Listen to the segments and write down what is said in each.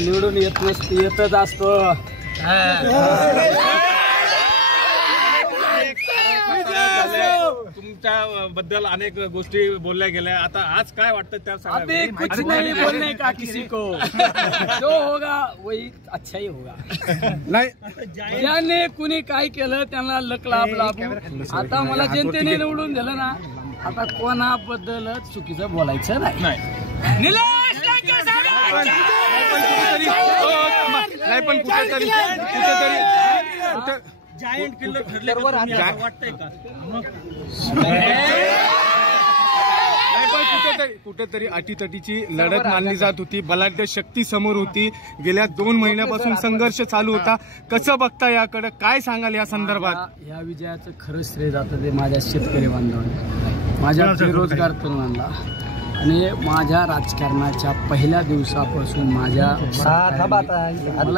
निवडून येतच असतो। तुमच्या बद्दल अनेक गोष्टी बोलल्या गेल्या, आता आज काय वाटतं त्या अभी कुछ नहीं बोलने का किसी को, जो होगा वही अच्छा ही होगा। ज्याने कुणी काय केलं त्यांना लक लाभू। आता मला जनतेने निवडून दिलं ना, आता कोणाबद्दल चुकीचं बोलायचं नाही। निलेश लंके साहेब नाही पण कुठेतरी जायंट किल्लर ठरले वाटतंय का? नाही पण कुठेतरी अटीतटीची लढत मानली जात होती, बलाढ्य शक्ती समोर होती, गेल्या 2 महिन्यापासून संघर्ष चालू होता। कसं बघता याकडे, काय सांगाल या संदर्भात? या विजयाचं खरं श्रेय जातं ते माझ्या शेतकरी बांधवांना, माझ्या बेरोजगार तरुणांना आणि माझ्या राजकारणाच्या पहिल्या दिवसापासून मला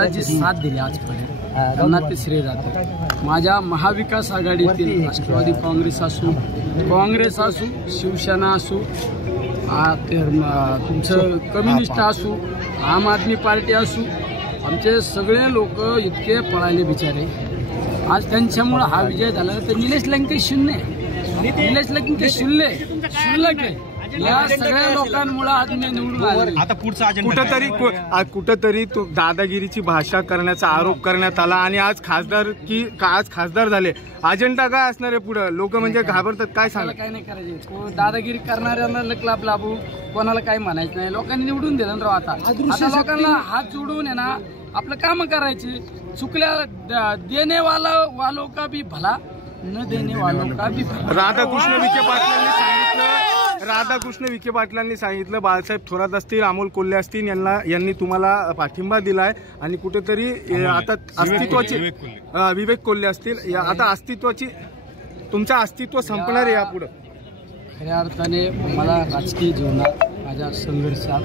जी साथ दिली आजपर्यंत त्यांना ते श्रेय जातं। माझ्या महाविकास आघाडीतील राष्ट्रवादी काँग्रेस असू, शिवसेना असू, तुमचं कम्युनिस्ट असू, आम आदमी पार्टी असू, आमचे सगळे लोक इतके पळाले बिचारे, आज त्यांच्यामुळे हा विजय झाला। तर निलेश लंके शून्य, निलेश लंके शुल्लक या सगळ्या लोकांमुळे आज मी निवडून आलो। आता पुढचा कुठेतरी तो दादागिरीची भाषा करण्याचा आरोप करण्यात आला आणि आज खासदार झाले, अजेंडा काय असणार आहे पुढे? लोक म्हणजे घाबरतात, काय सांगा? काय नाही करायचे, दादागिरी करणाऱ्यांना लक लाभू, कोणाला काय म्हणायचं नाही। लोकांनी निवडून दिलं ना राव, आता लोकांना हात जोडून आहे ना आपलं काम करायचे। चुकल्या देने वालों का भी भला, न देने वालों का भी भला। राधाकृष्ण विखे पाटलांनी सांगितलं, बाळासाहेब थोरात असतील, अमोल कोल्हे असतील, यांनी तुम्हाला पाठिंबा दिलाय आणि कुठेतरी आता अस्तित्वाची विवेक कोल्हे असतील, आता अस्तित्वाची तुमचं अस्तित्व संपणार आहे यापुढे? खऱ्या अर्थाने मला राजकीय जीवनात माझ्या संघर्षात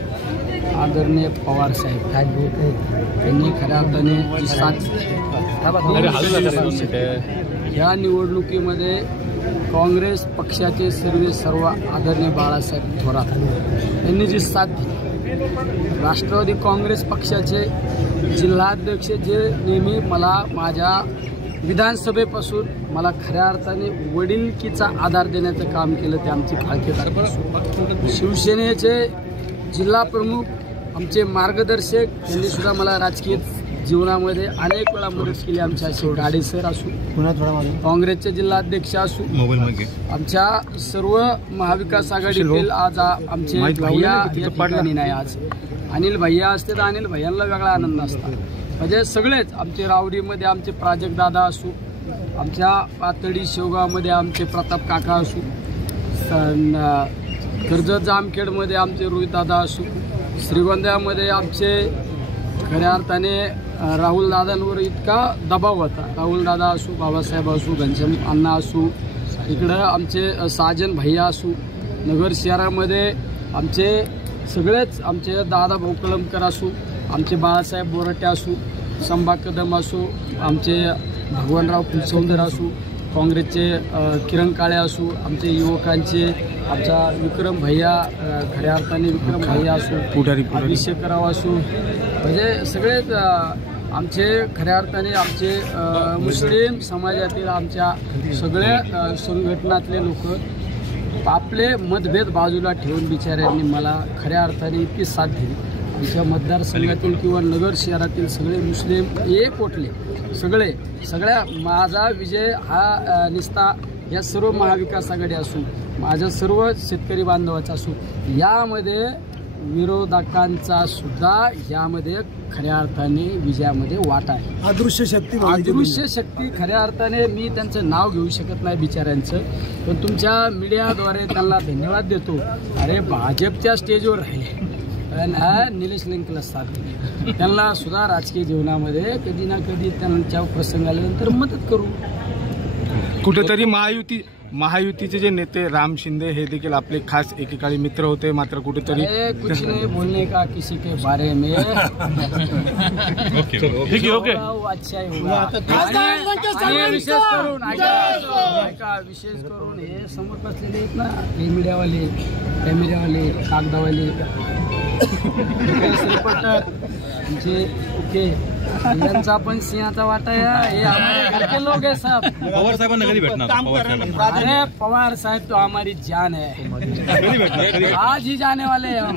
आदरणीय पवार साहेब त्यांनी खऱ्या अर्थाने जी साथ, या निवडणुकीमध्ये काँग्रेस पक्षाचे सर्व आदरणीय बाळासाहेब थोरात यांनी जी साथ दिली, राष्ट्रवादी काँग्रेस पक्षाचे जिल्हाध्यक्ष जे नेहमी मला माझ्या विधानसभेपासून मला खऱ्या अर्थाने वडिलकीचा आधार देण्याचं काम केलं, ते आमचे फाळकेदार। शिवसेनेचे जिल्हा प्रमुख, आमचे मार्गदर्शक यांनी सुद्धा मला राजकीय जीवनामध्ये अनेक वेळा मदत केली। आमच्या गाडे सर असू, काँग्रेसचे जिल्हाध्यक्ष असू, आमच्या सर्व महाविकास आघाडीतील आज आमचे भैया या ठिकाणी नाही, आज अनिल भैया असते तर अनिल भैयांना वेगळा आनंद असता। म्हणजे सगळेच आमचे रावरीमध्ये आमचे प्राजक्त दादा असू, आमच्या पातळी शेवगावमध्ये आमचे प्रताप काका असू, कर्जत जामखेडमध्ये आमचे रोहित दादा असू, श्रीगोंद्यामध्ये आमचे खऱ्या अर्थाने राहुल दादांवर इतका दबाव होता, राहुल दादा असू, बाबासाहेब असू, घनश्याम अण्णा असू, इकडं आमचे साजन भैया असू, नगर शहरामध्ये आमचे सगळेच आमचे दादा भाऊ कळमकर असू, आमचे बाळासाहेब बोराटे असू, संभा कदम असू, आमचे भगवानराव फुलसौंदर असू, काँग्रेसचे किरण काळे असू, आमचे युवकांचे आमचा विक्रम भैया, खऱ्या अर्थाने विक्रम भैया असू, अभिषेकराव असू, म्हणजे सगळेच आमचे खऱ्या अर्थाने आमचे मुस्लिम समाजातील आमच्या सगळ्या संघटनातले लोक आपले मतभेद बाजूला ठेवून बिचाऱ्यांनी मला खऱ्या अर्थाने इतकी साथ दिली। आमच्या मतदारसंघातील किंवा नगर शहरातील सगळे मुस्लिम एक उठले, सगळ्या माझा विजय हा निस्ता या सर्व महाविकास आघाडी असू, माझ्या सर्व शेतकरी बांधवाचा असू, यामध्ये विरोधकांचा सुद्धा यामध्ये खऱ्या अर्थाने विजयामध्ये वाटा आहे। अदृश्य शक्ती खऱ्या अर्थाने मी त्यांचं नाव घेऊ शकत नाही बिचाऱ्यांचं, पण तुमच्या मीडियाद्वारे त्यांना धन्यवाद देतो। अरे भाजपच्या स्टेजवर राहिले पण निलेश लंकेला साथ दिली, त्यांना सुद्धा राजकीय जीवनामध्ये कधी ना कधी त्यांच्या प्रसंग आल्यानंतर मदत करू। कुठेतरी महायुती महायुतीचे जे नेते राम शिंदे हे देखील आपले खास एकेकाळी मित्र होते, मात्र कुठेतरी कुछ नहीं बोलने का किसी के बारे में ठीक आहे, ओके. अच्छा ही होगा. आणि विशेष करून हे समोर बसलेले आहेत ना, हे मीडियावाले, कॅमेऱ्यावाले, कागदावाले, रिपोर्टर जे ओके, यांचा पण सिंहाचा वाटा आहे. हे हमारे घर के लोग है सब. पवार साहेबांना कधी भेटणार? पवार साहेबांना अरे पवार साहब तो हमारी जान है, कधी भेटणार? आज ही जाने वाले हैं हम.